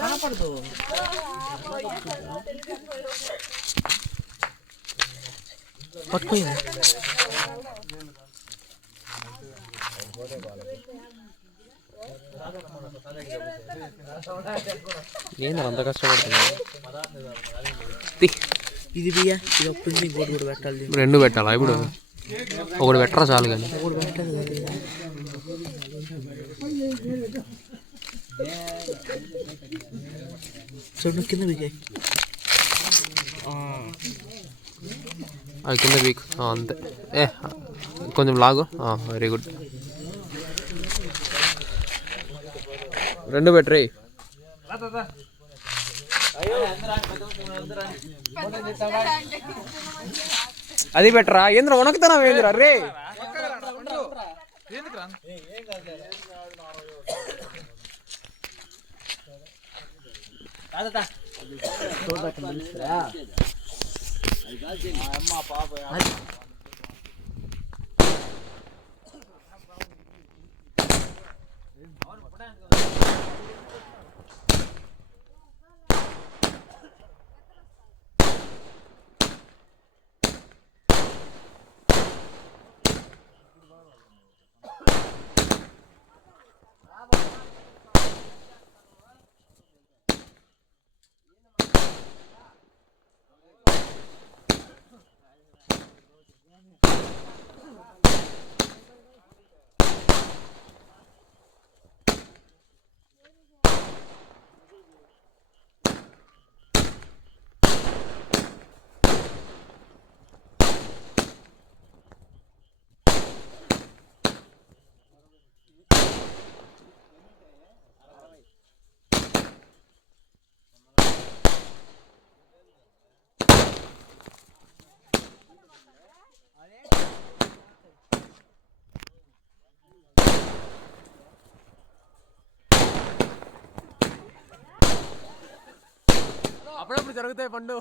కనపడదు. పట్టుకోయింది. ఏంది అంత కష్టపడుతుంది? ఇది బియ్యా ఇది ఒక్కటి ఇంకోటి కూడా పెట్టాలి. రెండు పెట్టాలా ఇప్పుడు? ఒకటి పెట్టరా చాలు కానీ. ఒకటి పెట్టాలి కదా. చూడు కింద బిగాయి. అది కింద వీక్ అంతే. కొంచెం లాగు. Very good. రెండు బెటరీ. అది బెటరా? ఏంద్ర వణకుతానా ఏంద్ర? రే అప్పుడప్పుడు జరుగుతాయి పండు.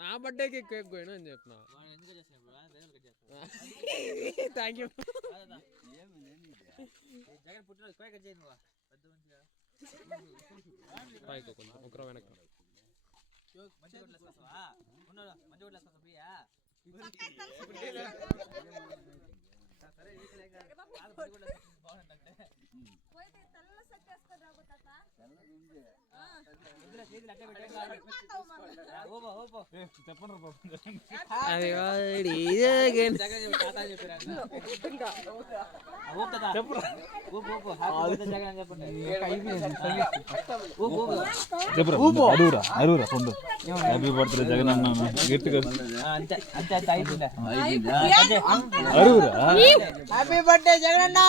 నా బర్త్డేకి కేక్ కోయను అని చెప్పిన. Thank you. ఒకరు వెనక హ్యాపీ బర్త్డే జగన్ అన్న. హ్యాపీ బర్త్డే జగన్ అన్న.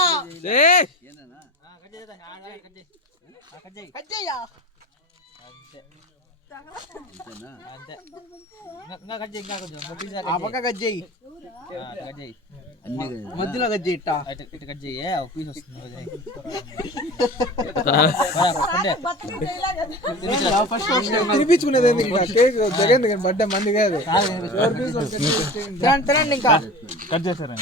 మధ్యలో గజ్జి ఇట్ట తినిపించుకునేది కేక్ జగన్ బర్త్డే మంది కాదు. ఇంకా కట్ చేశారు.